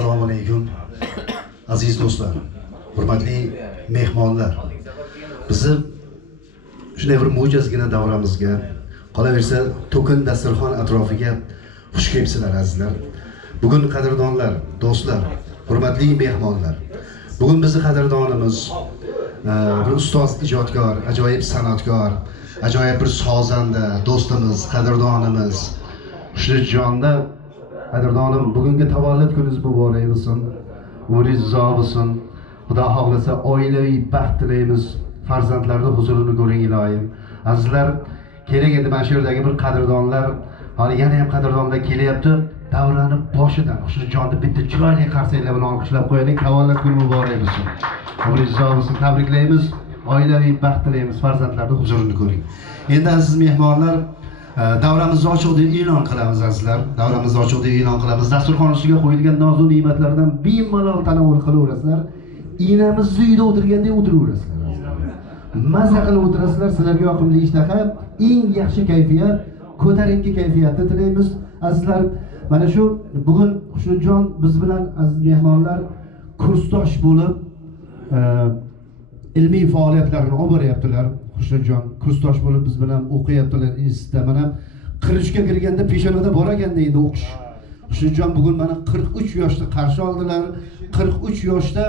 Assalomu alaykum. Aziz do'stlar, hurmatli mehmonlar. Bizni shunday bir mo'jazgina davramizga, qolaversa to'kin dasturxon atrofiga xush kelibsizlar azizlar. Bugun qadrdonlar, do'stlar, hurmatli mehmonlar. Bugun bizni qadrdonimiz bir ustoz ijodkor, ajoyib san'atkor, ajoyib bir sozanda, do'stimiz, qadrdonimiz Xushridjonda qadrdonim, bugungi tavallud kuningiz muborak bo'lsin. Umringiz uzoq bo'lsin. Xudo xohlasa oilaviy baxt tilaymiz. Farzandlarning huzurini ko'ring iloyim. Azizlar, keling endi mana shu yerdagi bir qadrdonlar, hali yana ham qadrdonlar kelyapti. Davrani boshidan Xushridjonni bitta chiroyli qarsaklar bilan olqishlab qo'yaylik. Tavallud kuni muborak bo'lsin. Umringiz uzoq bo'lsin. Tabriklaymiz. Oilaviy baxt tilaymiz. Farzandlarning huzurini ko'ring. Endi aziz mehmonlar, davramizni ochiq deb e'lon qilamiz azizlar. Davramizni ochiq deb e'lon qilamiz. Dasturxon ustiga qo'yilgan nozu ne'matlardan bemalol tanovul qilaverasizlar. Inamizni uyda o'tirgandek o'tiraverasizlar. Mazza qilib o'tirasizlar. Sizlarga yoqimli ishtaha, eng yaxshi kayfiyat, ko'tarinki kayfiyatni tilaymiz. Azizlar, mana shu bugun Xushridjon biz bilan aziz mehmonlar kursdosh bo'lib ilmiy faoliyatlarni olib boryaptilar. Xushridjon kursdosh bo'lib biz bilan o'qiyaptilar institutda. Mana qirishga kirganda peshonada bor ekanda endi o'qish. Xushridjon bugun mana 43 yoshda qarshi oldilar. 43 yoshda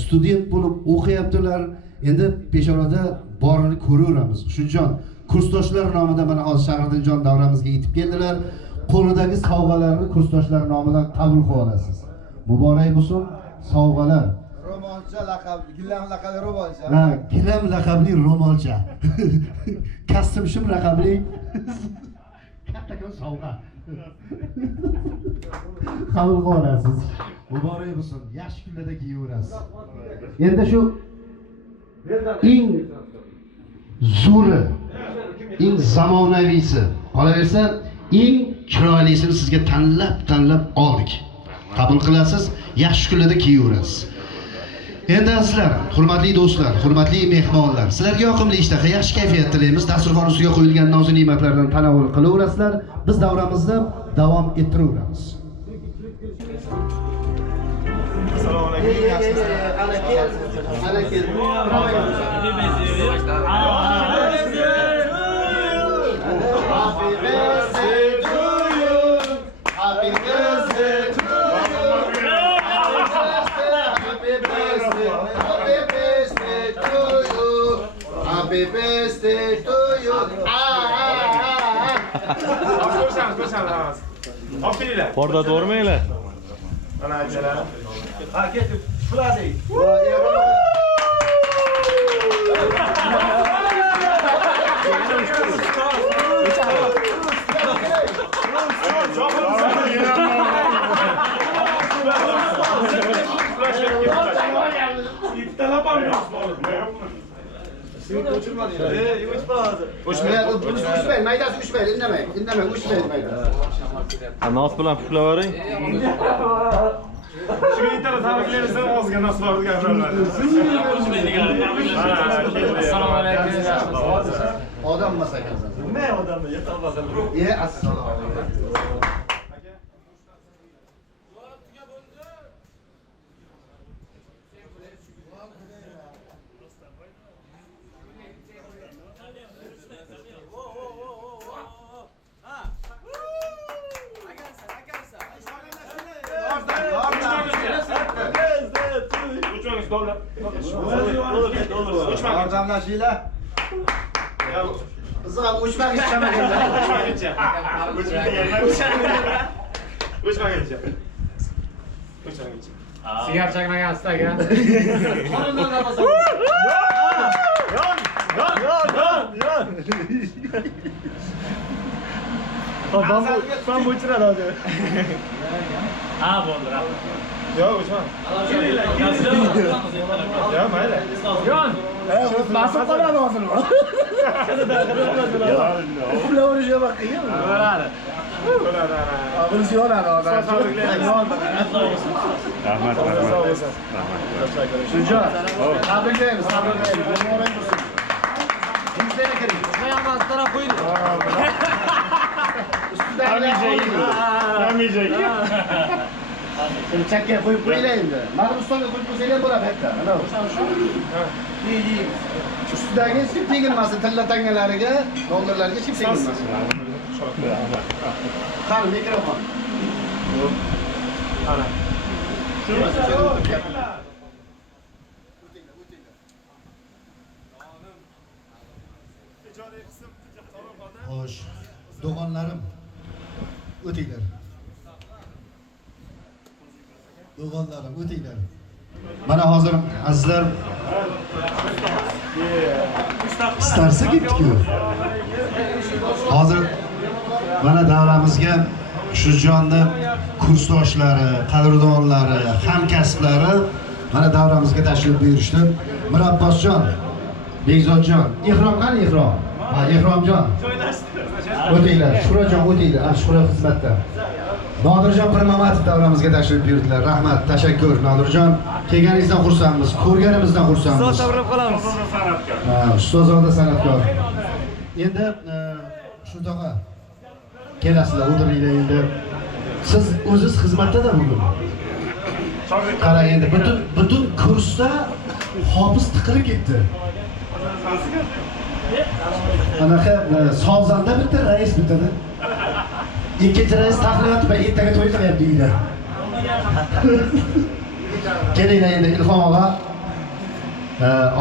student bo'lib o'qiyaptilar. Endi peshonada borini ko'raveramiz. Xushridjon kursdoshlar nomidan mana hozir Shahriddinjon davramizga yetib keldilar. Qo'lidagi sovg'alarni kursdoshlar nomidan qabul qilib olasiz. Muborak bo'lsin sovg'alar. Ro'molcha laqabli, gilam laqabli ro'molcha. Ha, gilam laqabli ro'molcha. Kastimshim laqabli kattakon sovg'a. Qabul qilib olasiz. Muborak bo'lsin. Yaxshi kunlarda kiyaverasiz. Endi shu eng zo'ri, eng zamonaviysi, qolaversa eng chiroylisini sizga tanlab oldik. Qabul qilasiz, yaxshi kunlarda kiyaverasiz. Endi azizlar, hurmatli do'stlar, hurmatli mehmonlar, sizlarga yoqimli ishtaha, yaxshi kayfiyat tilaymiz. Dasturxon ustiga qo'yilgan nozu ne'matlardan tanovul qilaverasizlar. Biz davramizda davom ettiraveramiz. Assalomu alaykum. Happy birthday to you. Ko'rsangiz. Opilinglar. Qorda dormanglar. Mana aytsalar. Ha, ketib. Puladik. Uçmayın, maydası uçmayın, inlemeyin, uçmayın maydası. Nos bilan puflavering. Shu yetara tabriklaymiz, o'zga nasiblarni gapiradilar. Assalomu alaykum. Odam masakansan. Ne odamni yetolmasin. Assalomu alaykum. Yordamlashinglar. Qizim, uçmak istamaganlar. Uçmaguncha. Sigar chaqmagansiz aka. Yon. Ben bu uçuradi hozir. Ha, bo'ldi, rahmat. Yo'q, uçmam. Ya mayli. Yon. Basib qoladi hozir. Uxlaverishga vaqt qiyin. Bo'ladi. Bunisi yoradi hozir. Rahmat. Xushridjon, tabriklaymiz. Muborak bo'lsin. Bizlarga kiring. Qo'yamiz, taraf qo'ying. Shuni chakkaga qo'yib qo'yinglar endi. Mana bu stolga qo'yib qo'ysanglar bo'ladi bitta. Ana ustidagi hech kim tegilmasin, tilla tangalariga, dollarlarga hech kim tegilmasin. Qani mikrofon. Ana. Xo'sh, do'g'onlarim o'tinglar. Do'g'onlarim o'tinglar. Mana hozir azizlar starsa ketdi-ku. Hozir mana davramizga shu jonni kursdoshlari, qadrdonlari, hamkasblari mana davramizga tashrif buyurishdi. Mirabbosjon, Bekzodjon, Ihrom qani Ihrom? Ha, Ihromjon. O'tinglar, Shurajon o'tinglar, ana Shura xizmatda. Nodirjon Pirmamatov davramizga tashrif buyurdilar. Rahmat, tashakkur Nodirjon. Kelganingizdan xursandmiz, ko'rganimizdan xursandmiz. Ustoz tabrab qolamiz. Ha, ustozoda san'atkor. Endi shu tog'a kelasizlar, o'tiringlar endi. Siz o'zingiz xizmatda bugun. Qarang endi butun kursda hofiz tiqilib ketdi. Anaqa sozanda bitta rais bitadi. Ikkinchi rais taxliyat va ertaga to'y qilyapti uyda. Kelinglar endi Ilhom og'a.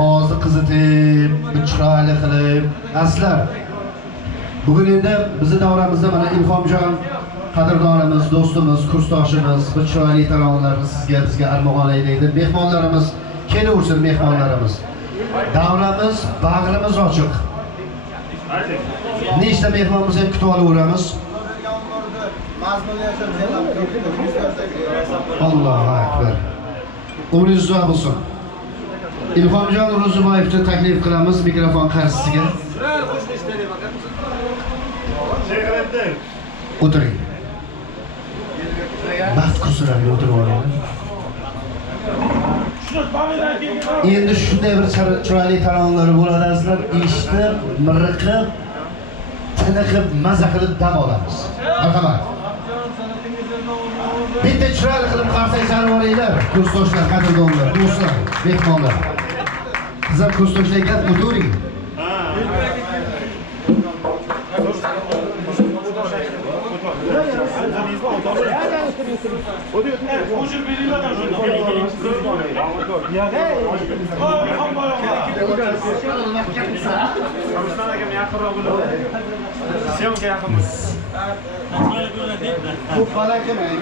Ovozni qizitib, chiroyli qilib. Aslar bugun endi bizning davramizda mana Ilhomjon qadrdonimiz, do'stimiz, kursdoshimiz, bir chiroyli taronlarni bizga armag'on aylaydi. Mehmonlarimiz kelaversin, mehmonlarimiz. Davramiz, bag'rimiz ochiq. Nechta mehmonimiz ham kutib olaveramiz. Allohu akbar. Umringiz uzoq bo'lsin. Ilhomjon Ro'ziboyevni taklif qilamiz mikrofon qarshisiga. O'tiring. Baxt kursilarga o'tirib oling. Endi shunday bir chiroyli taronlari bo'ladi azizlar, eshitib, miriqib, tiniqib, maza qilib dam olamiz. Marhamat. Bitta chiroyli qilib qarsak sarvoringlar, kursdoshlar, qadrdonlar, do'stlar, mehmonlar. Sizlar kursdoshlarga o'tiring. Ko'p baland qilmang.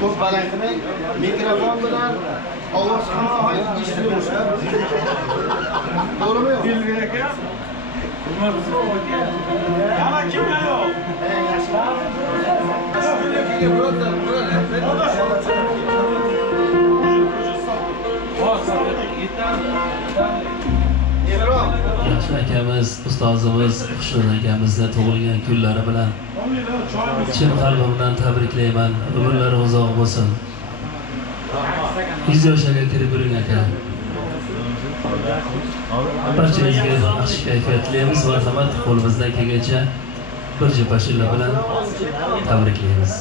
Ko'p baland qilmang. Mikrofon bilan ovoz ham eshitilaversin. To'g'rimi yo'q? Dilga aka. Ana kimga yo'q? Yaxshi akamiz, ustozimiz Xushnud akamizni tug'ilgan kunlari bilan chin qalbimdan tabriklayman. Umrlari uzoq bo'lsin. 100 yoshga kirib yuring aka. Barchangizga yaxshi kayfiyatlaymiz. Marhamat, qo'limizdan kelgancha bir jipashilla bilan tabriklaymiz.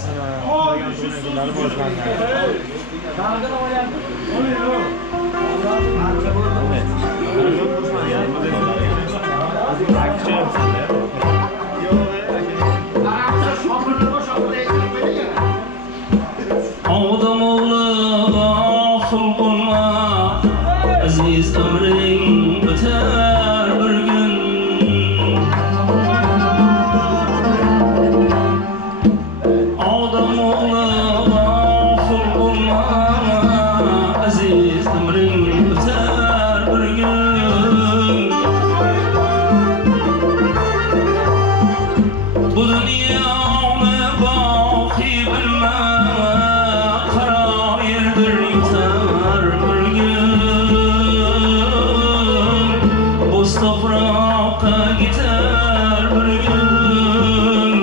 Odam o'g'li g'ofil bo'lma, aziz umring o'tar bir kun. Odam o'g'li g'ofil bo'lma, aziz umring o'tar bir kun. Bu dunyoni boqiy bilma, to'froqqa gitar bir kun.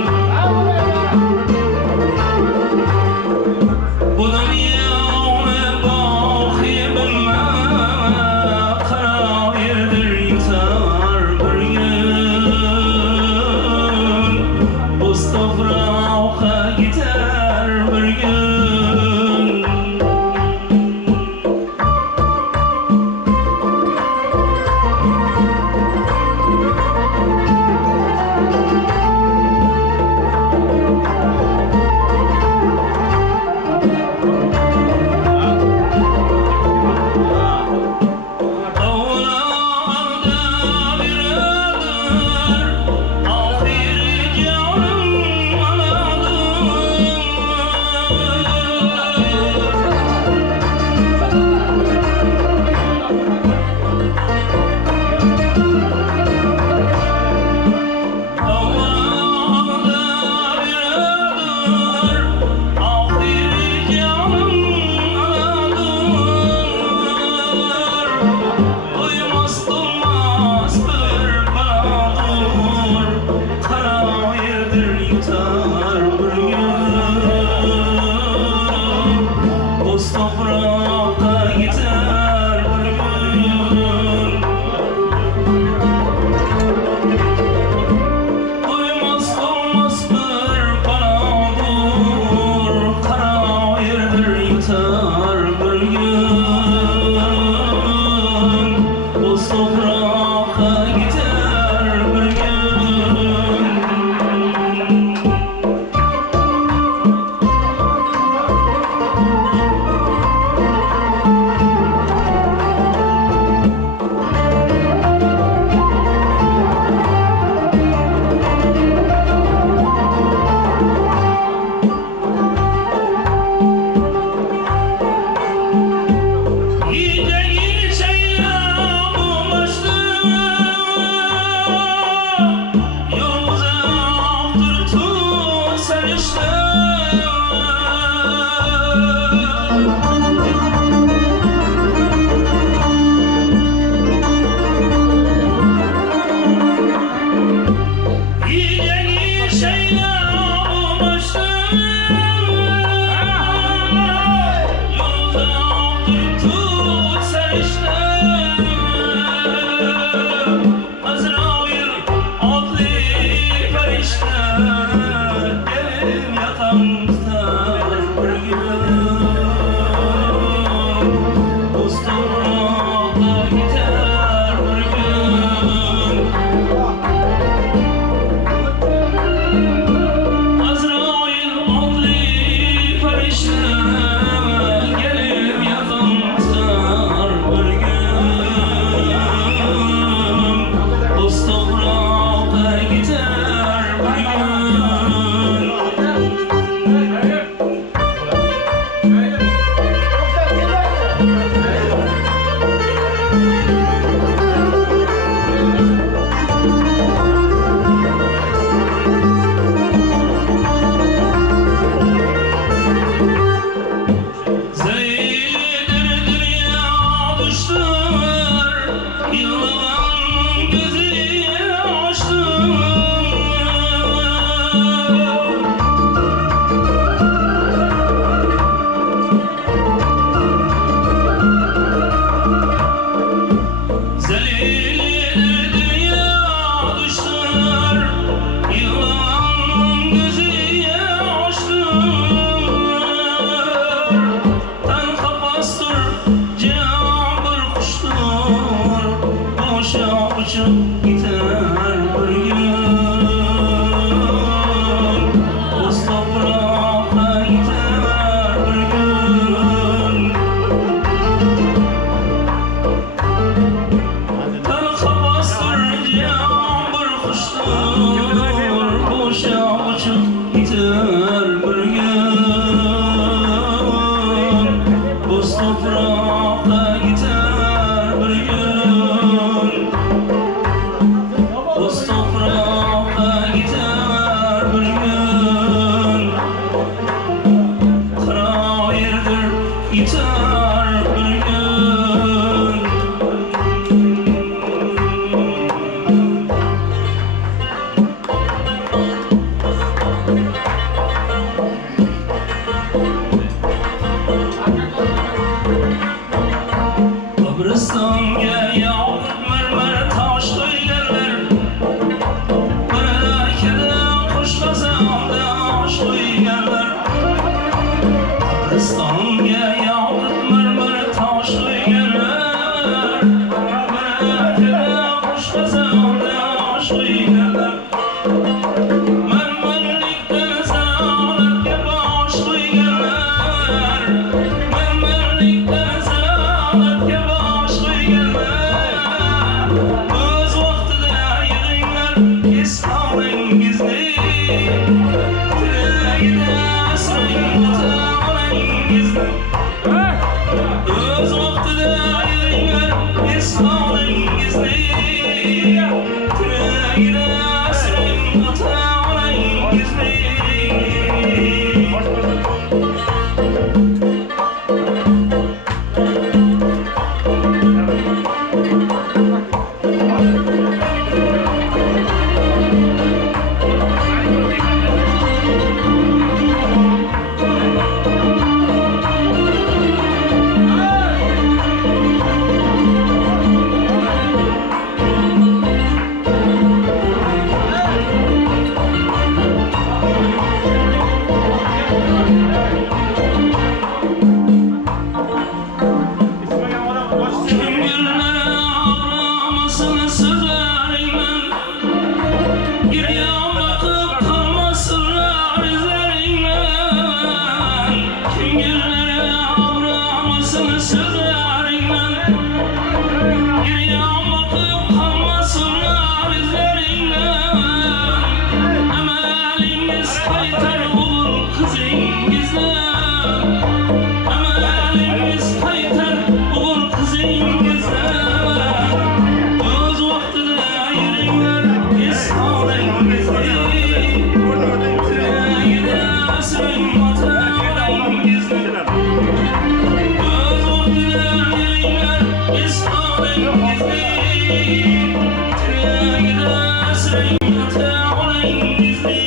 Bu dunyoni boqiy bilma, uçup gider bir gün. Dost toprağa gider bir gün. Tanıqa bastıracağım bir kuştur, boşa uçup gider bir gün. Dost toprağa gider bir gün. Dost toprağa gider bir gün. Kara yerdir gider bir gün. Kabristanga yağıp mermer taş koyganlar. Barakada kuşlasam da aş koyganlar. Kabristanga yağıp mermer taş koyganlar. Barakada kuşlasam da aş koyganlar. Mermerlikten zalatga bosh qo'yganlar. Mermerlikten zalatga bosh qo'yganlar. O'z vaqtida yig'inglar islamingizni. Tiragida asrang ota-onangizni. O'z vaqtida yig'inglar islamingizni. Tiragida asrang ota-onangizni. Kimgirlere ağlamasını sızlarıyla, giryan bakıp kalmasınlar izleriyle. Kimgirlere ağlamasını sızlarıyla, giryan bakıp kalmasınlar izleriyle. Emeliniz kaytar olur kızingizle. Emeliniz kaytar olur kızingizle. Öz vaqtida yig'inglar islamingizni. Tiragida asrang ota-onangizni. Öz vaqtida yig'inglar islamingizni. Tiragida asrang ota-onangizni.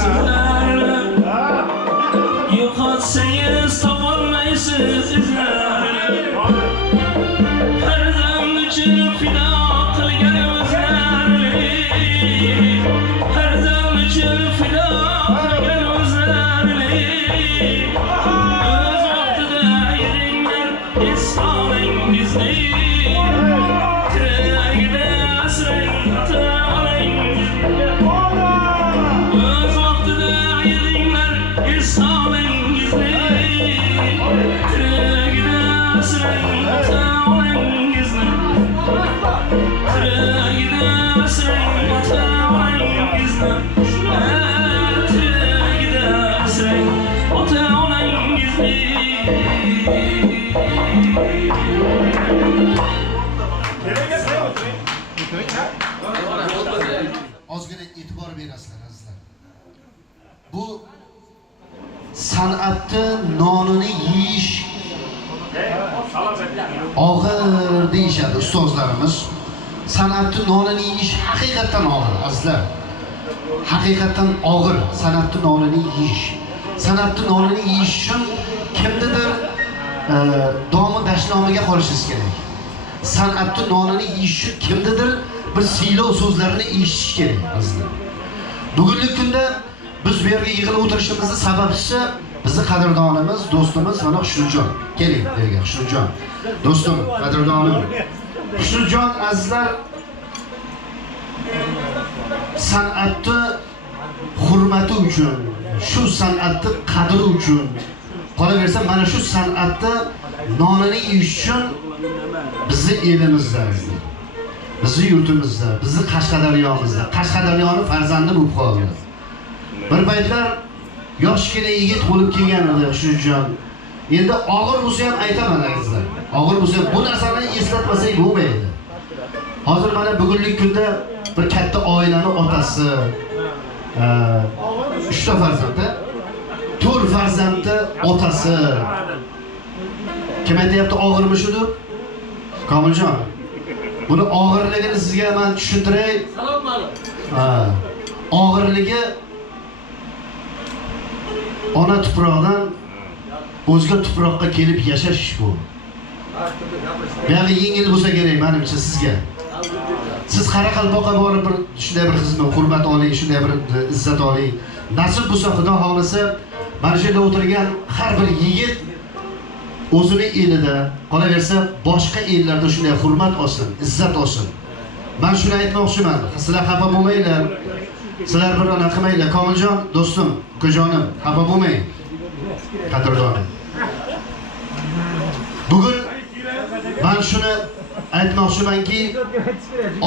sizlarni yo'qotsangiz topolmaysiz izlarni farzand uchun fido qilgan o'zlarini farzand uchun fido qilgan o'zlarini o'z vaqtida ayringlar esoningizni tiragida asrang ota-onangizni o'z vaqtida ayringlar esoningizni tiragida asrang ota-onangizni tiragida asrang ota-onangizni tiragida asrang ota-onangizni Ozgina e'tibor berasizlar azizlar. Bu san'atni nonini yeyish og'ir deyishadi ustozlarimiz. San'atni nonini yeyish haqiqatan og'ir azizlar. Haqiqatan og'ir san'atni nonini yeyish. San'atni nonini yeyish uchun kimnidir domi dashnomiga qolishingiz kerak. San'atni nonini yeyish uchun kimnidir bir siylov so'zlarini eshitish kerak azizlar. Bugungi kunda biz bu yerga yig'ilib o'tirishimizning sababchisi bizni qadrdonimiz, do'stimiz mana Xushnujon. Keling yerga Xushnujon. Do'stim, qadrdonim. Xushnujon azizlar san'atni hurmati uchun, shu san'atni qadri uchun, qolaversa mana shu san'atni nonini yeyish uchun bizni elimizda azizlar. Bizni yurtimizda, bizni Qashqadaryomizda, Qashqadaryoni farzandi bo'lib qoldi. Bir paytlar yoshgina yigit bo'lib kelgan edi Xushnujon. Endi og'ir bo'lsa ham aytaman azizlar. Og'ir bo'lsa ham bu narsani eslatmasak bo'lmaydi. Hozir mana bugungi kunda bir katta oilani otasi, 3 ta farzandi, 4 farzandi otasi. Kim aytayapti og'irmi shudir? Komiljon. Buni og'irligini sizga men tushuntiray. Salom alik. Og'irligi ona tuproqdan o'zga tuproqqa kelib yashash bu. Buyoqqa yengil bo'lsa kerak menimcha sizga. Siz Qoraqalpoqqa borib bir shunday bir xizmat, hurmat oling, shunday bir izzat oling. Nasib bo'lsa Xudo xolasa mana shu yerda o'tirgan har bir yigit o'zini elida, qolaversa boshqa ellarda shunday hurmat olsin, izzat olsin. Men shuni aytmoqchiman. Sizlar xafa bo'lmanglar. Sizlar bir ona qilmanglar. Komiljon, do'stim, ukajonim, xafa bo'lmang. Qadrdonim. Bugun men shuni aytmoqchimanki,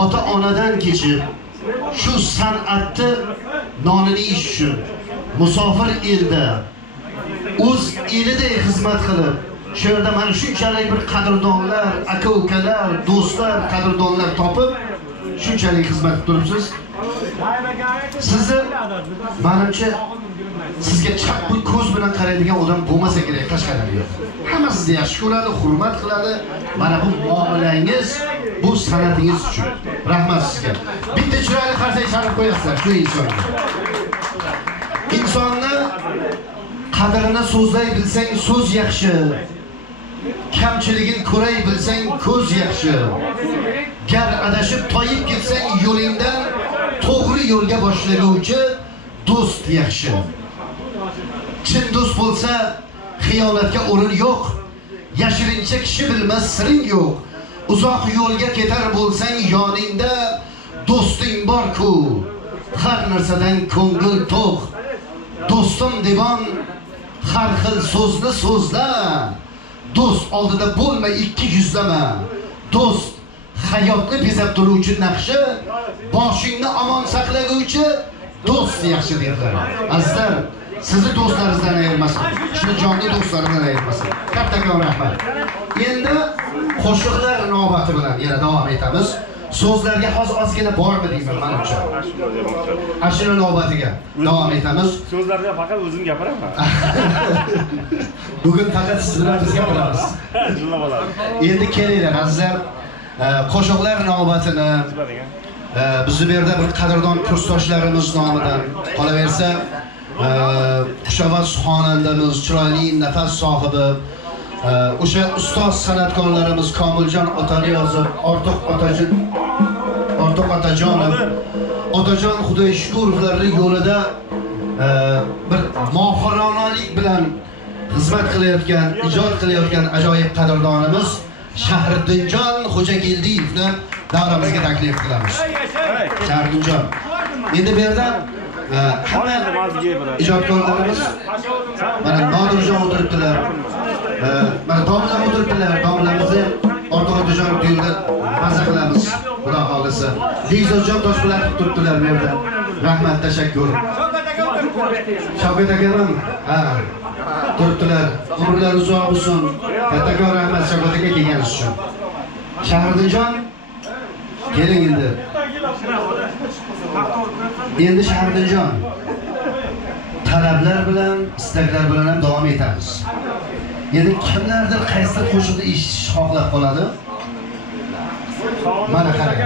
ota-onadan kechib shu san'atni nonini yeyish uchun musofir elda o'z elida xizmat qilib, shu yerda mana shunchalik bir qadrdonlar, aka-ukalar, do'stlar, qadrdonlar topib shunchalik xizmat qilib turibsiz. Sizni menimcha sizga chapqul ko'z bilan qaraydigan odam bo'lmasa kerak Qashqadaryo. Hamma sizni yaxshi ko'radi, hurmat qiladi. Mana bu muomalangiz, bu san'atingiz uchun. Rahmat sizga. Bitta chiroyli qarsak chalib qo'yasizlar shu insonga. Insonni qadrini so'zlay bilsang so'z yaxshi. Kamchiligini ko'ray bilsang ko'z yaxshi. Gar adashib toyib ketsang yo'lingdan to'g'ri yo'lga boshlaguncha do'st yaxshi. Chin do'st bo'lsa xiyonatga o'rin yo'q. Yashirincha kishi bilmas siring yo'q. Uzoq yo'lga ketar bo'lsang yoningda do'sting bor-ku. Har narsadan ko'ngil to'q. Do'stim devon har xil so'zni so'zla. Do'st oldida bo'lma ikki yuzlama. Do'st hayotni bezab turuvchi naqshi, boshingni omon saqlaguvchi do'st yaxshi derlar. Azizlar, sizni do'stlaringizdan ayirmasin. Shu jonli do'stlarimdan ayirmasin. Kattakon rahmat. Endi qo'shiqlar navbati bilan yana davom etamiz. So'zlarga hozir ozgina bormi deyman menimcha. Ashuna navbatiga davom etamiz. So'zlarga faqat o'zim gapiraman. Bugun faqat siz bilan biz gapiramiz. Jilla bo'ladi. Endi kelinglar azizlar, qo'shiqlar navbatini bizni bu yerda bir qadrdon kursdoshlarimiz nomidan qolaversa xushovoz xonandamiz, chiroyli nafas sohibi, o'sha ustoz san'atkorlarimiz Komiljon Otaniyozov, Ortiq Otajonov, Otajon Xudoyshukurovlarning yo'lida bir mohirronalik bilan xizmat qilayotgan, ijod qilayotgan ajoyib qadrdonimiz Shahriddinjon Xo'jagildiyevni davramizga taklif qilamiz. Shahriddinjon. Endi bu yerda hamma ijodkorlarimiz mana Nodirjon o'tiribdilar. Mana domla o'tiribdilar. Domlamizni Ortiq Otajonov yo'lda mazza qilamiz. Xudo xolisa. Bekzodjon Toshpo'latov turibdilar bu yerda. Rahmat, tashakkur. Shavkat akam turibdilar. Umrlar uzoq bo'lsin. Kattakon rahmat Shavkat aka kelganingiz uchun. Shahriddinjon keling endi. Endi Shahriddinjon talablar bilan, istaklar bilan ham davom etamiz. Endi kimlardir qaysi qo'shiqni eshitish xohlab qoladi? Mana qarang.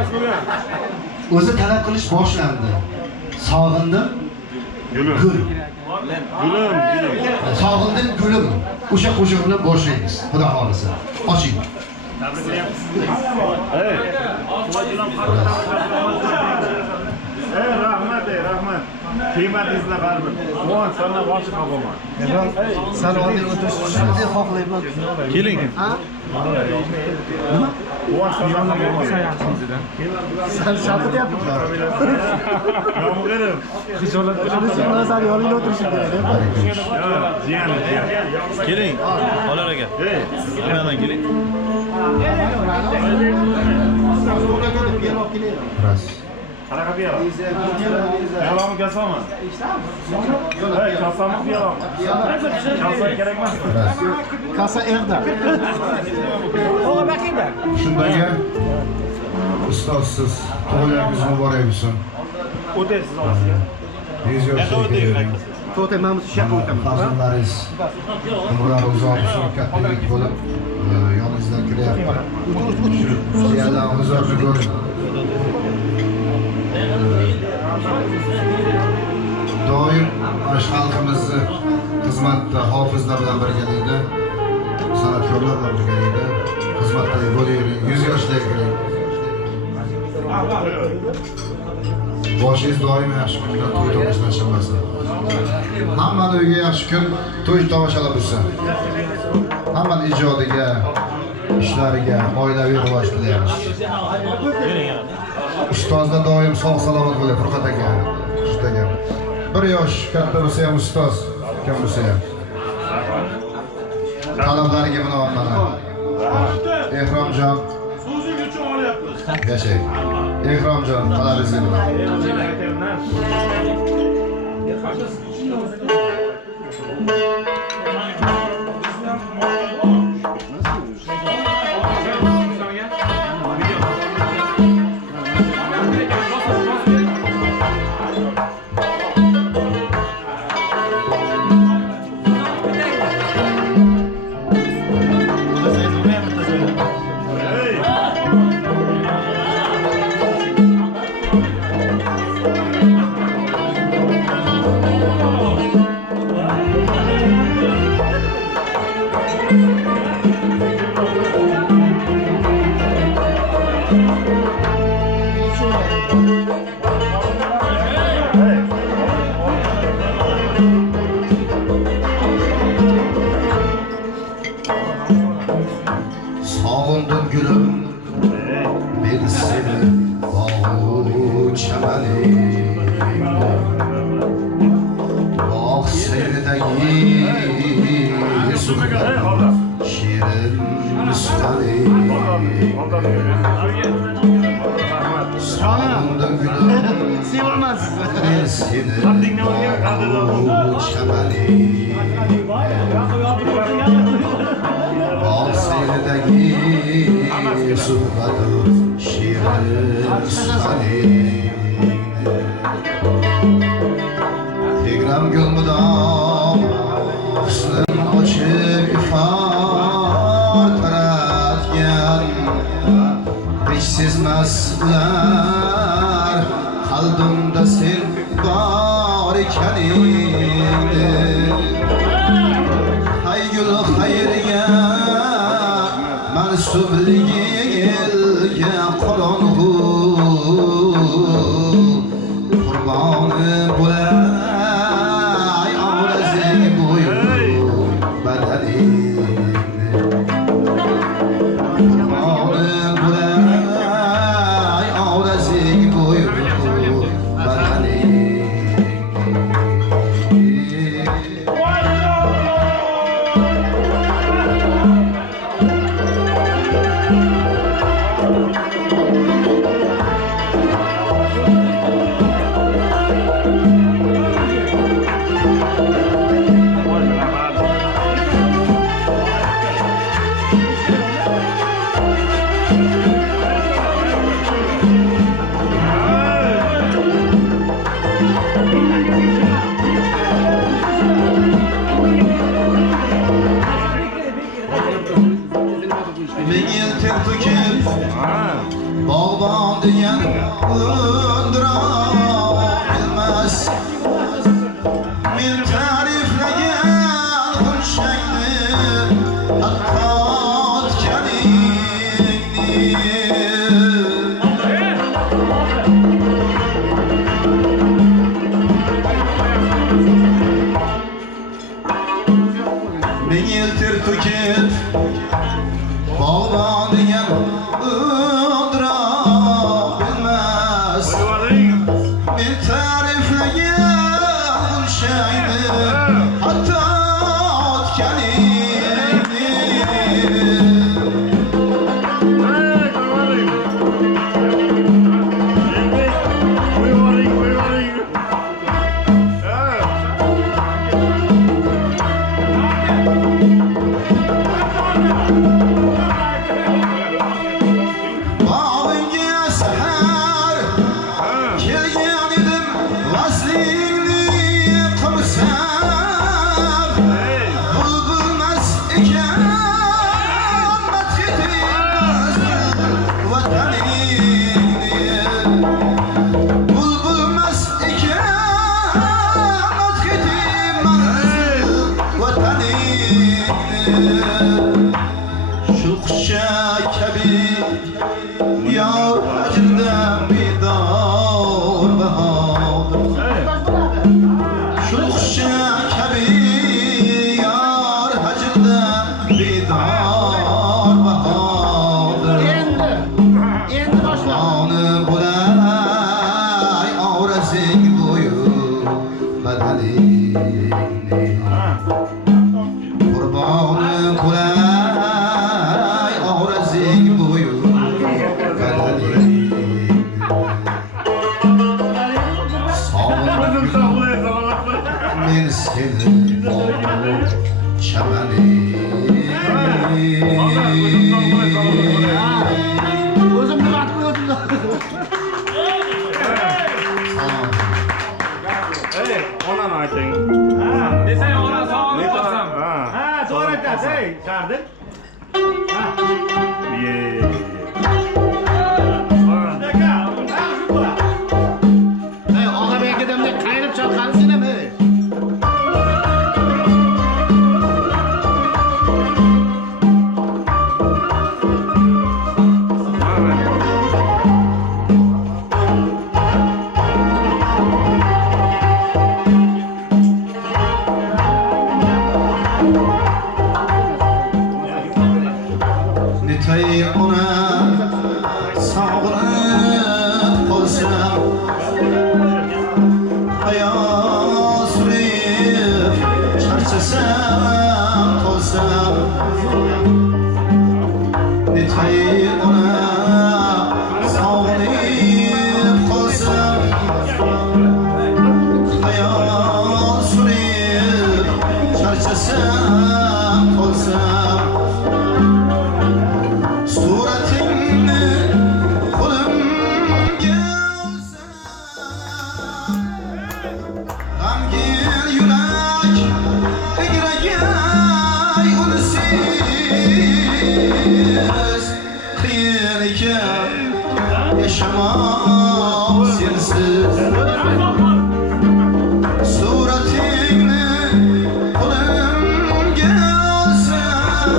O'zi talab qilish boshlandi. Sog'indim gulim. Gulim. Sog'indim gulim. O'sha qo'shiq bilan boshlaymiz. Xudo xolisa. Oching. Rahmat, rahmat. Qiymatingizlar baribir. Quvonch sandan boshqa bo'lma. Sal oddiy o'tirishni xohlayman. Keling. Quvonch sandan bo'lma. Sal shaqiryapti. Yomg'irim. Xijolat bo'ladi. Sal yoningda o'tirishim kerak. Jiyanim. Keling, Xolar aka. Buyoqdan keling. Ras. Qanaqa piyola? Piyolamni kasaman. Hey, kasamni piyolam. Kasa kerak emas. Kasa erda. Shundaga ustozsiz tug'ilganingiz muborak bo'lsin. O'taysiz olasiga. 100 yoshga kiring. To'g'ri, men bu ishga o'taman. Farzandlaringiz umrlari uzoq bo'lsin, kattalik bo'lib, yoningizdan kiryapti. Shu jiyanlar huzurni ko'ring. Doim xalqimizni xizmatda hofizlar bilan birgalikda, san'atkorlar bilan birgalikda xizmatda bo'laylik, 100 yoshga kiring. Boshingiz doim yaxshi kunlar, to'y tomoshalar bo'lsin. Hammani uyga yaxshi kun, to'y tomoshalar bo'lsin. Hammani ijodiga, ishlariga, oilaviy rivoj tilaymiz. Ustozda doim sog' salomat bo'lib, Furqat aka, Xusht aka. Bir yosh katta bo'lsa ham ustoz, kim bo'lsa ham. Talablariga binoan mana. Ehromjon. Yashang. Ehromjon, talabingizga binoan. Sog'indim gulim, men seni bog'u chamaning. Bog' serdagi shirin suxaning. Sog'indim gulim, Sevilmasiz. men seni bog'u chamaning. Bog' serdagi suhbatim shirin suxaning. Tegram gulmudom husnin ochib ifor taratgan, hech sezmas bilan yağdıra bilmez. Men tariflagan gulshangni haqqot kaningni. Men yeltir to'kib bog'bon degan udra bilmas. Men tariflagan gulshangni hatto otganingni. Bağınga sahar kelgan edim, vaslingni qilsam bulbulmas ekan madhidimiz vataningni. Bulbulmas ekan madhidimiz vataningni. Shu qushcha kabi yar hajrdan bedor bahodir. Shu qushcha kabi yar hajrdan bedor bahodir. Endi boshla. Onu bulay avrasing bo'yu badalingni. Qurboni bulay avrasing bo'yu badalingni. Sog'indim men seni chamaningni. O'zimni vaqtni o'zim. Hey, onani ayting. Desang ona sog'lik Ha, qilsam. ha, to'g'ri aytasiz, ey, Shardin. Ha. Ye. Ey, Og'abek akademda qaynib chaqqansiz ham, ey. Netay ona sog'inib qolsam, hayot surib charchasam qolsam. Netay ona sog'inib qolsam, hayot surib charchasam qolsam. Suratingni qo'limga olsam, g'amgin yurak egragay unsiz. Qiyin ekan yashamoq sensiz. Suratingni qo'limga olsam.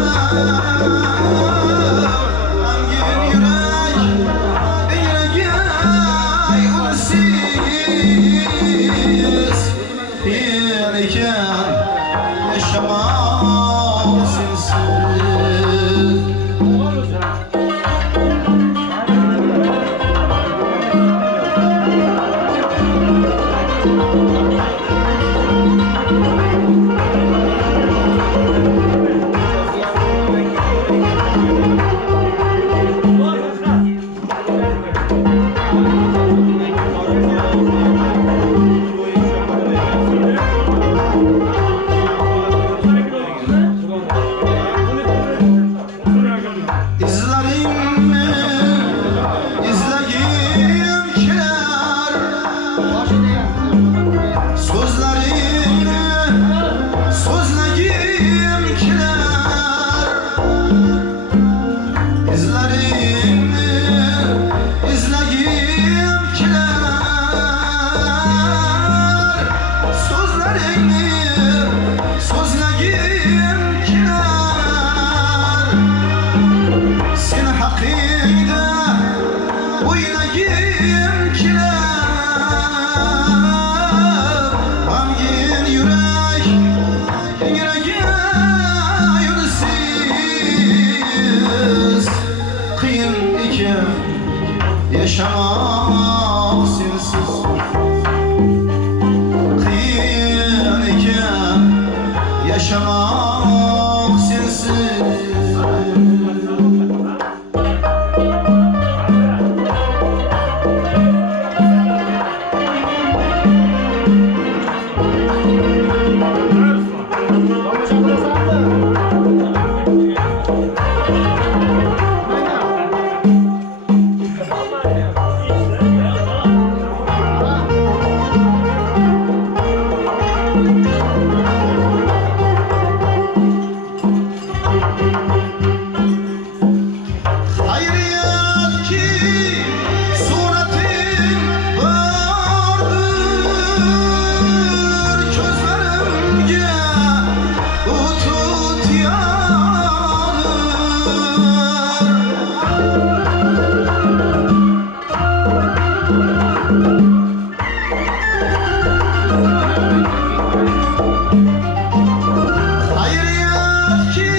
Hayriyat ki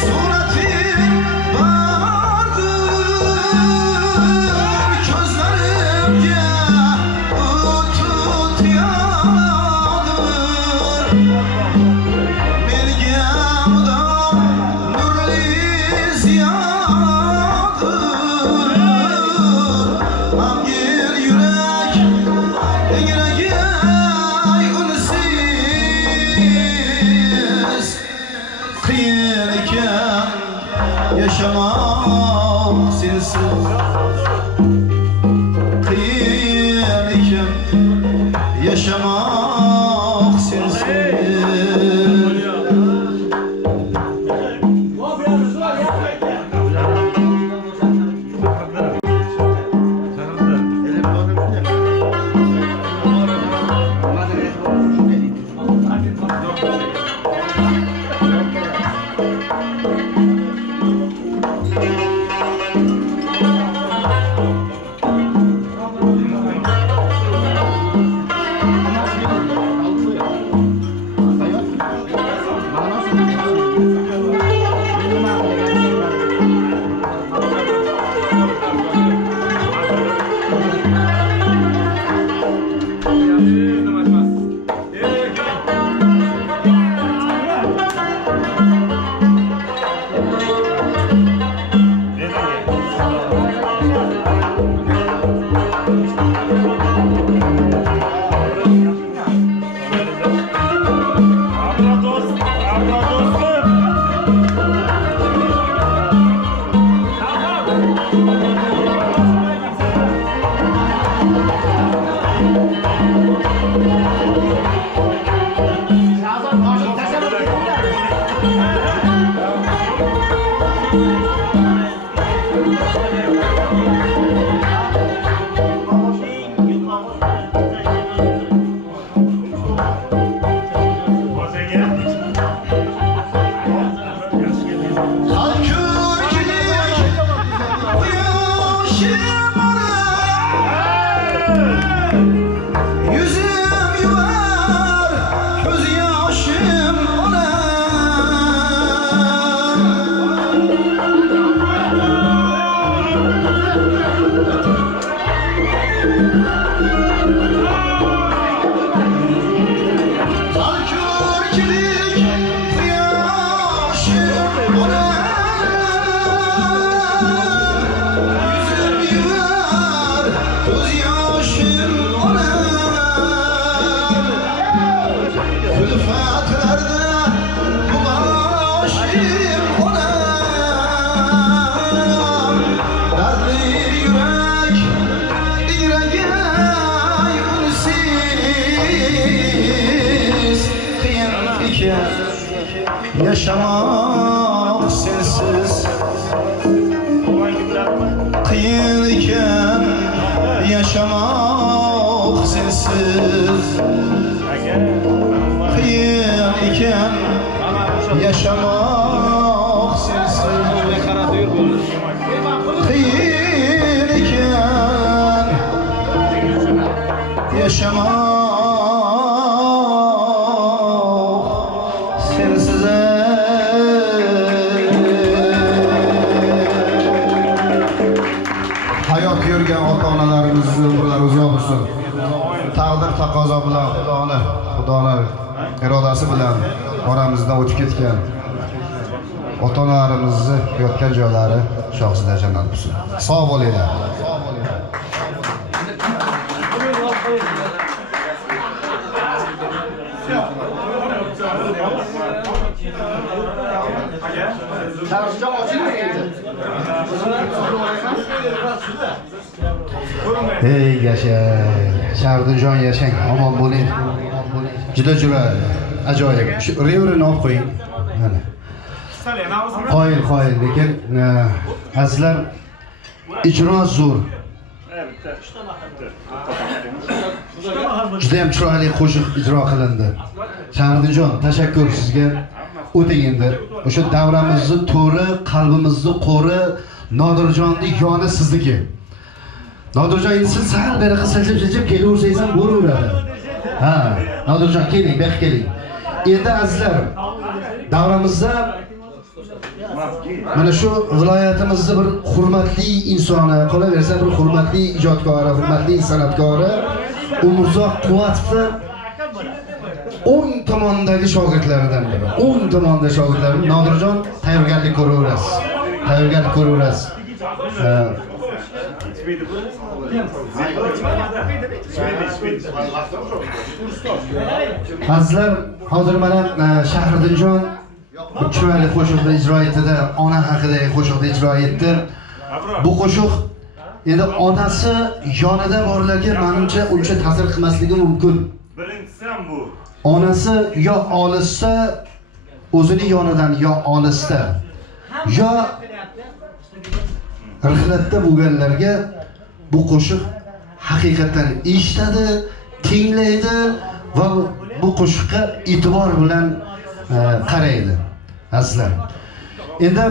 suratin vardır, gözlerimge tutuyordur. Menga mudom nurli ziyodir. Amgir yurak yuragi unsiz, qiyin ekan yaşamak sensiz. Qiyin ekan yaşamak sensiz. Yaşamak sensiz qiyin ekan, yaşamak sensiz qiyin ekan, yaşamak sensiz qiyin ekan, yaşamak sensiz. Hayot yurgan ota-onalarimizni umrlari uzoq bo'lsin. Taqdir taqozo bilan Xudoning irodasi bilan oramizdan o'tib ketgan ota-onalarimizni yotgan joylari shohsida jannat bo'lsin. Sog' bo'linglar. Ey yashang, Shardijon yashang, omon bo'ling. Juda ajoyib. Shu reverini olib qo'ying. Mana. Qoyil, lekin azizlar ijro zo'r. Juda ham chiroyli qo'shiq ijro qilindi. Shardijon, tashakkur sizga. O'ting endi. O'sha davramizni to'ri, qalbimizni qo'ri, Nodirjonning yoni sizniki. Nodirjon endi siz sal beriga silchib kelaversangiz ham bo'laveradi. Ha, Nodirjon keling, bek keling. Endi azizlarim, davramizda mana shu viloyatimizda bir hurmatli insoni, qolaversa bir hurmatli ijodkori, hurmatli san'atkori Umurzoq Quvatovni o'ng tomondagi shogirdlaridan biri. O'ng tomondagi shogirdlarim Nodirjon tayyorgarlik ko'raverasiz. Tayyorgarlik ko'raverasiz. Azizlar, hozir mana Shahridinjon chiroyli qo'shiqni ijro etdi, ona haqidagi qo'shiqni ijro etdi. Bu qo'shiq endi onasi yonida borlarga menimcha uncha ta'sir qilmasligi mumkin. Birinchisi ham bu. Onasi yo olisda o'zini yonidan yo olisda yo rihlatda bo'lganlarga bu qo'shiq haqiqatan eshitadi, tinglaydi va bu qo'shiqqa e'tibor bilan qaraydi. Azizlar. Endi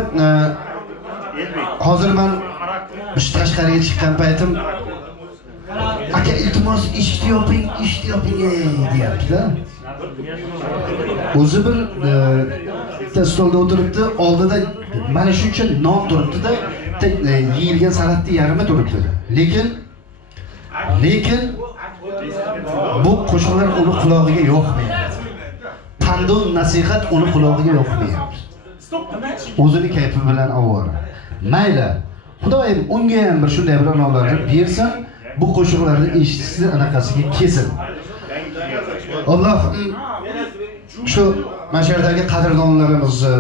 hozir men tashqariga chiqqan paytim aka iltimos eshitib yoping deyapti-da. O'zi bir stolda o'tiribdi, oldida mana shuncha non turibdi-da, yeyilgan salatni yarmi turibdi. Lekin bu qo'shiqlar uni qulog'iga yoqmaydi. Tandu nasihat uni qulog'iga yoqmayapti. O'zini kayfi bilan ovora. Mayli, Xudoyim unga ham bir shunday bir anomlarni bersin, bu qo'shiqlarni eshitishni anaqasiga kelsin. Alloh shu mashardagi qadrdonlarimizni,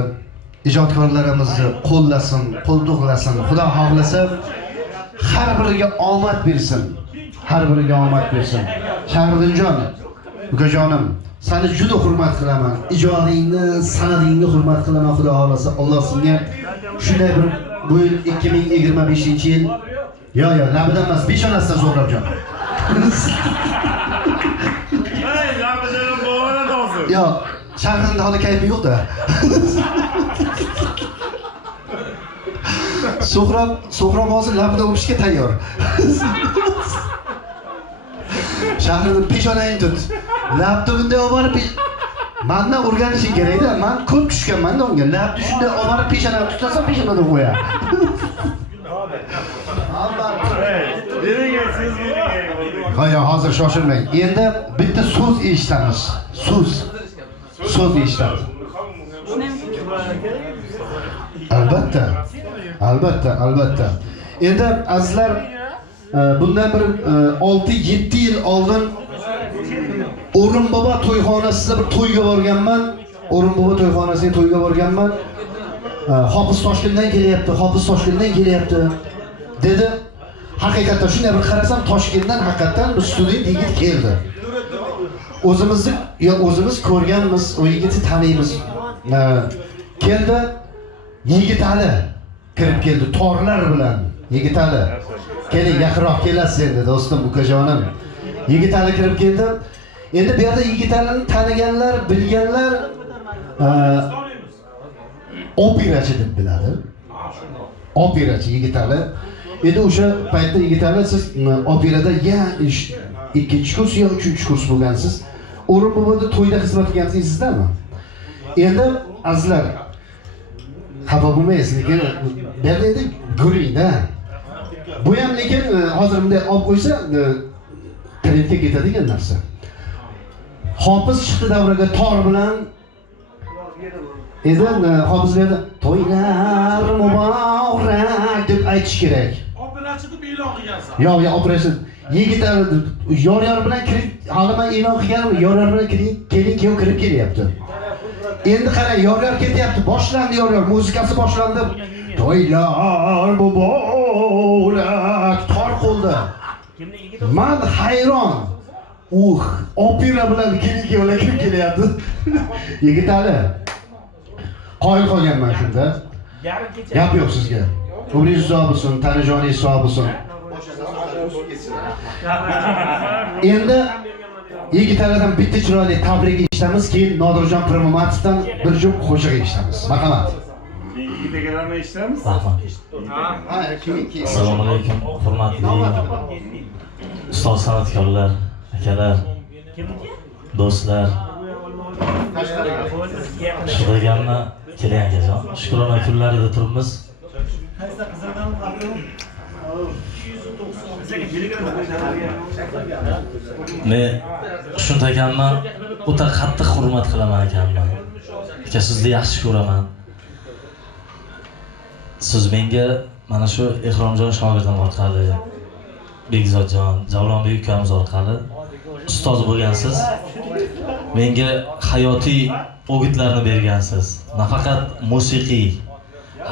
ijodkorlarimizni qo'llasin, qo'ltiqlasin. Xudo xohlasa har biriga omad bersin. Har biriga omad bersin. Shahridinjon, ukajonim, seni juda hurmat qilaman. Ijodingni, san'atingni hurmat qilaman. Xudo xohlasa Alloh senga shunday bir bu yil 2025-yil yo, labidan emas, peshonasidan so'rabjon. Hey, labidan bo'ladi hozir. Yo, Shahrinda hali kayfi yo'q-da. So'xrob hozir labida o'pishga tayyor. Shahrida peshonangni tut. Labda bunday olib borib mendan o'rganishing kerak-da. Men ko'p tushganman-da unga. Labda shunday olib borib peshonani tutasam peshonada qo'ya. Hayır, hozir shoshilmang. Endi bitta so'z eshitamiz. So'z eshitamiz. Albatta. Endi azizlar, bundan bir 6-7 yil oldin O'rin bobo to'yxonasida bir to'yga borganman. Hofiz Toshkentdan kelyapti. Dedi. Haqiqatan shunday bir qarasam Toshkentdan haqiqatan bir student yigit keldi. O'zimiz ko'rganmiz, o yigitni taniymiz. Keldi, Yigitali kirib keldi torlar bilan. Yigitali, keling yaqinroq kelasiz endi do'stim, ukajonim. Yigitali kirib keldi. Endi bu yerda Yigitalini taniganlar, bilganlar operachi deb biladi. Operachi Yigitali. Endi o'sha paytda Yigitali siz operada ya 2-kurs yo 3-kurs bo'lgansiz. O'rin boboda to'yda xizmat qilgansiz sizdami? Endi azizlar, xafa bo'lmaysiz, lekin berdi guringda. Bu ham lekin hozir bunday olib qo'ysa kreditga ketadigan narsa. Hofiz chiqdi davraga tor bilan. Endi hofiz berdi, to'ylar muborak deb aytish kerak. Operatsiyada e'lon qilgansan. Yo'q, operatsiya. Yigitali yor bilan hali men e'lon qilganim, yor bilan keling kirib kelyapti. Endi qarang, yor ketyapti, boshlandi yor, muzikasi boshlandi. To'ylar muborak tor qo'lda. Men hayron. Opera bilan keling kirib kelyapti. Yigitali. Qoyil qolganman shunda. Gap yo'q sizga. Umringiz uzoq bo'lsin, tanijoningiz sog' bo'lsin. Endi Yigitalidan bitta chiroyli tabrik eshitamiz, keyin Nodirjon Pirmatovdan bir juft qo'shiq eshitamiz. Marhamat. Yigitlarni eshitamiz. Rahmat. Ha, kimiki? Assalomu alaykum, hurmatli ustoz san'atkorlar, akalar, do'stlar. Shularga keling akajon. Shukrona kunlarida turibmiz. Men shunday ekanman, o'ta qattiq hurmat qilaman ekanman. Aka, sizni yaxshi ko'raman. Siz menga mana shu Ehromjon shogirdim orqali, Bekzodjon, Javlonbek ukamiz orqali ustoz bo'lgansiz. Menga hayotiy o'gitlarni bergansiz. Nafaqat musiqiy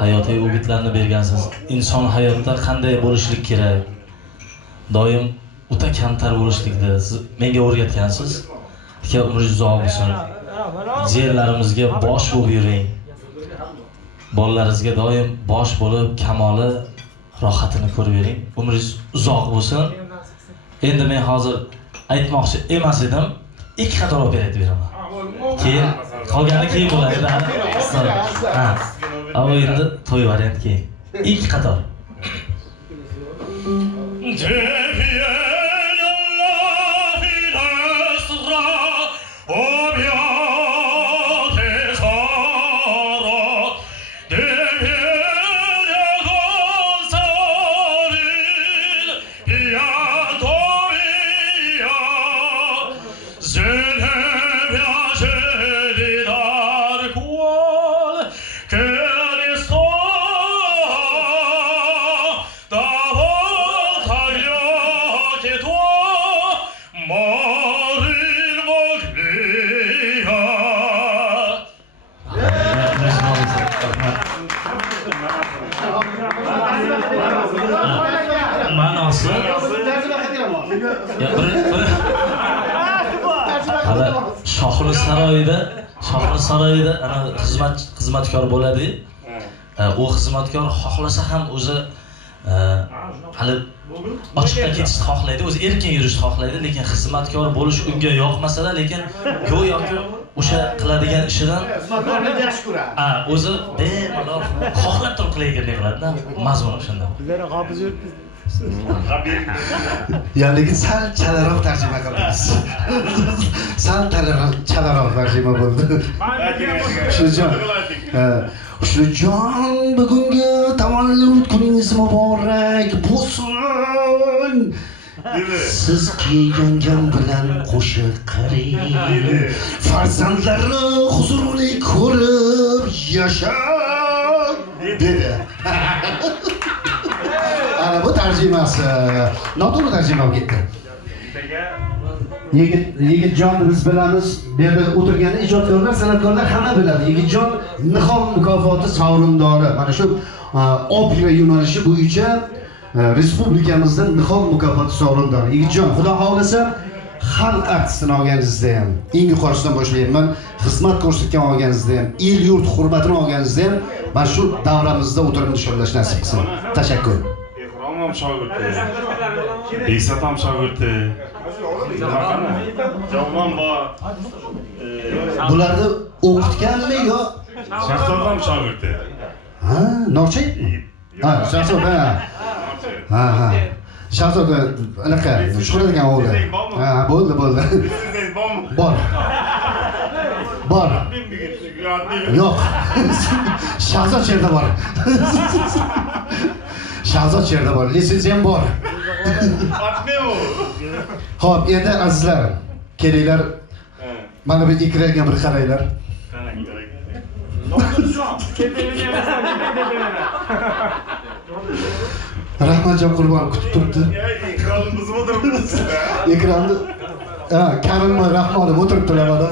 hayotiy o'gitlarni bergansiz. Inson hayotda qanday bo'lishlik kerak? Doim o'ta kamtar bo'lishlikni siz menga o'rgatgansiz. Aka, umringiz uzoq bo'lsin. Jiyanlarimizga bosh bo'lib yuring. Bolalaringizga doim bosh bo'lib, kamoli, rohatini ko'rib bering. Umringiz uzoq bo'lsin. Endi men hozir aytmoqchi emas edim. 2 qator operatsiya beraman. Keyin qolgani keyin bo'ladi. Ha. Ama endi to'y variant keyin. 2 qator. Shohli saroyida ana xizmatkor bo'ladi. U xizmatkor xohlasa ham o'zi hali ochiqqa ketishni xohlaydi, o'zi erkin yurishni xohlaydi, lekin xizmatkor bo'lish unga yoqmasa-da, lekin go'yoki o'sha qiladigan ishidan xizmatkorni yaxshi ko'radi. O'zi bemalol xohlab turib qilayotgandek qiladi-da, mazmuni shunda. Ya'ni sal chalaroq tarjima qildingiz. Sal chalaroq tarjima bo'ldi. Xushjon, bugungi tavallud kuningiz muborak bo'lsin. Siz kiygan bilan qo'shiq qaring. Farzandlarni huzurini ko'rib yashang dedi. Ana bu tarjimasi. Noto'g'ri tarjima bo'lib ketdi. Yigitjon biz bilamiz, bu yerda o'tirgan ijodkorlar, san'atkorlar hamma biladi. Yigitjon Nihol mukofoti sovrindori. Mana shu opera yo'nalishi bo'yicha respublikamizda Nihol mukofoti sovrindori. Yigitjon, xudo xolasa xalq artistini olganingizda ham, eng yuqorisidan boshlayman, xizmat ko'rsatgan olganingizda ham, el yurt hurmatini olganingizda ham mana shu davramizda o'tirib nishonlash nasib qilsin. Tashakkur. Ehrom ham shogirdi. Besat ham shogirdi. Javlon bor. Bularni o'qitganmi yo? Shahzod ham shogirdi. Ha, Norchay? Ha, Shahzod, ha. Ha. Shahzod anaqa shukradigan o'g'li. Ha, bo'ldi. Bor. Yo'q. Shahzod yerda bor. Shahzod yerda bor. Litsenziyam bor. Xo'p, endi azizlar, kelinglar. Mana bu ekranga bir qaranglar. Rahmatjon Qurbon kutib turibdi. Ekranni buzib o'tiribmiz. Ekranni Karimboy Rahmonov o'tiribdilar mana.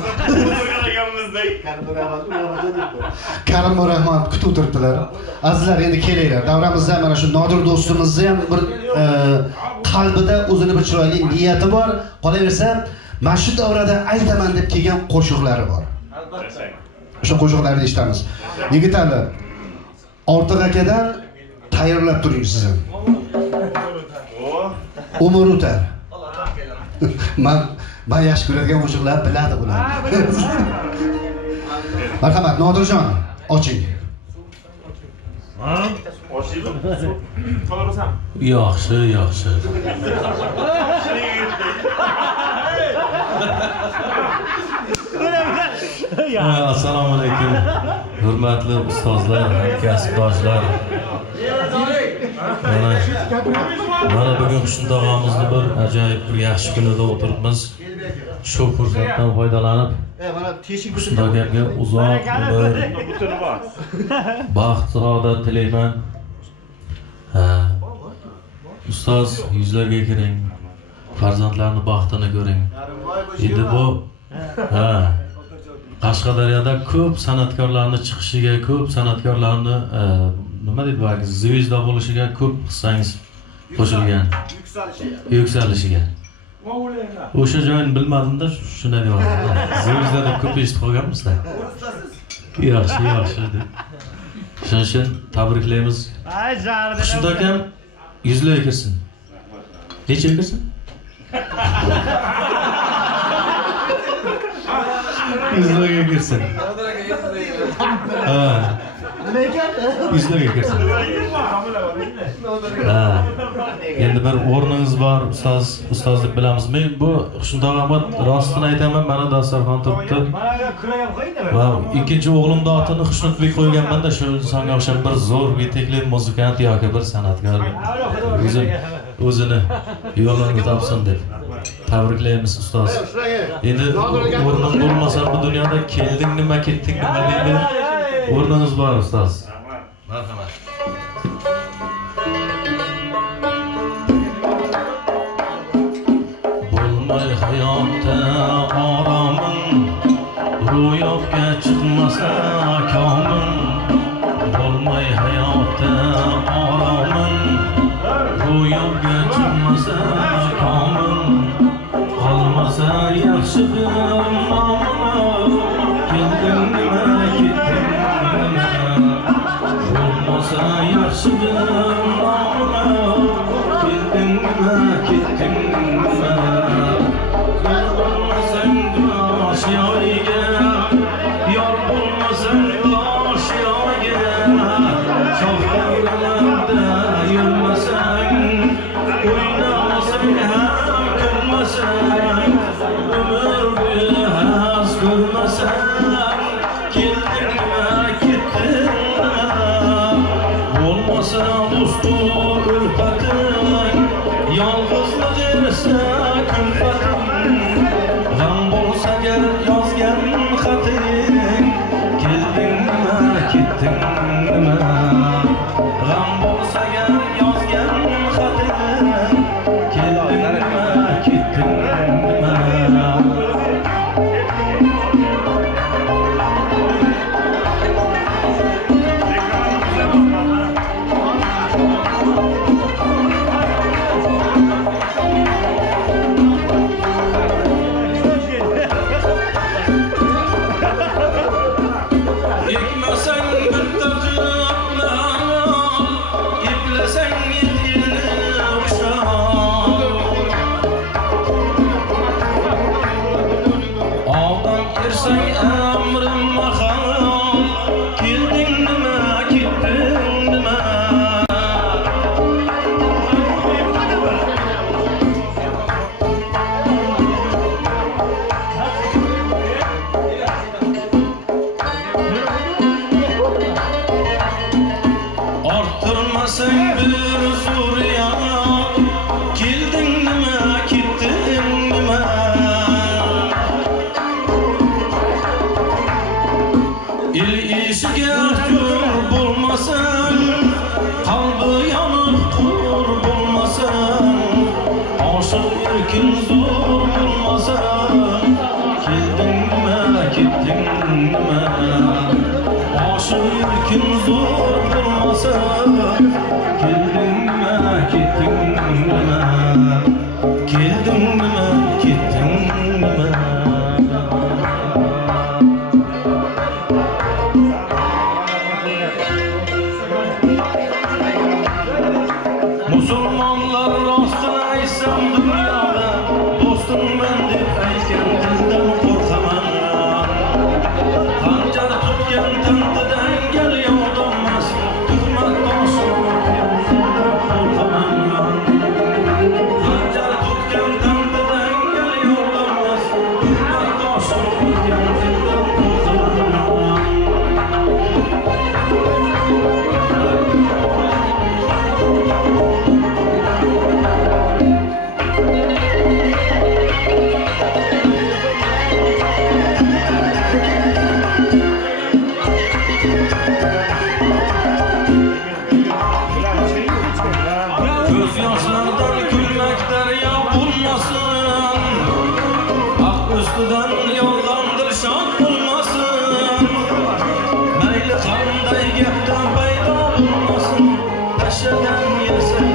Karimboy Rahmonov kutib o'tiribdilar. Azizlar, endi kelinglar. Davramizda mana shu Nodir do'stimizni ham bir qalbida o'zini bir chiroyli niyati bor. Qolaversa, mana shu davrada aytaman deb kelgan qo'shiqlari bor. O'sha qo'shiqlarni eshitamiz. Yigitali, Ortiq akadan tayyorlab turing sizni. Umr o'tar. Men yaxshi ko'radigan qo'shiqlar biladi bular. Marhamat, Nodirjon, oching. Oshiymi? Qolaversan. Yaxshi, yaxshi. Assalomu alaykum. Hurmatli ustozlar, kasbdoshlar. Mana bugun shundog'imizni bir ajoyib bir yaxshi kunida o'tiribmiz. Shu fursatdan foydalanib, Mana teshik shunday gapga uzoq umr, Butuni bor. baxt, saodat tilayman. Ha. Ustoz, yuzlarga kiring. Farzandlarni baxtini ko'ring. Endi bu Qashqadaryoda ko'p san'atkorlarni chiqishiga, ko'p san'atkorlarni nima deydi boyagi zvezda bo'lishiga ko'p hissangiz qo'shilgan. Yuksalishiga. O'sha joyini bilmadim-da, shunday deyapman. Zvezdada ko'p eshitib qolganmiz-da. Yaxshi, yaxshi deb. Shuning uchun tabriklaymiz. Xushnud akam yuzlarga kirsin. Necha kirsin? Yuzlarga kirsin. Yuzlarga kirsin. Endi bir o'rningiz bor, ustoz deb bilamiz. Men bu Xushnud Ahmad rostini aytaman, mana dasturxon turibdi. Va ikkinchi o'g'limni otini Xushnudbek qo'yganman-da, shu insonga o'xshab bir zo'r yetakli muzikant yoki bir san'atkor o'zini yo'lini topsin deb tabriklaymiz ustoz. Endi o'rning bo'lmasa bu dunyoda kelding nima, ketding nima deydi. O'rningiz bor ustoz. Marhamat. Bo'lmay hayotda oromim, ro'yobga chiqmasa komim. Bo'lmay hayotda oromim, ro'yobga chiqmasa komim. Qolmasa yaxshi nomim, keldim nima, ketdim nima. Bo'lmasa yaxshi nomim, keldim nima, ketdim nima. Bo'lmasang bosh yoriga, yor bo'lmasang bosh yoriga. Shohlarlarda yurmasang, o'ynamasang ham kulmasang, umr bo'yi haz ko'rmasang, kelding nima, ketding nima. Bo'lmasa do'stu ulfating, yolg'izlik esa kulfating. G'am bo'lsa gar yozgan xating, kelding nima, ketding nima. G'am bo'lsa gar yozgan xating, kelding nima, ketding nima. Ekmasang bitta qilib, iplasang yelni o'xshab. Oldin ersang amrim mahal, kelding nima, ketding nima. Orttirmasang bir suriya, kelding nima, ketding nima. El ishiga ko'r bo'lmasang, qalbi yonib qur bo'lmasang, oshiq erkin zo'r bo'lmasang, kelding nima, ketding nima. Oshiq erkin zo'r bo'lmasang, kelding nima, ketding nima. Kelding nima, ketding nima. Musulmonlar rostini aytsam dunyoda, do'stimman deb aytgan dildan qo'rqaman. Qanjar tutgan tantidan gal yordammas, tuhmat Baxtıdan yoldandır şan bulmasın. Mayli qanday gapdan paydo bo'lmasin. Tashlagan yersan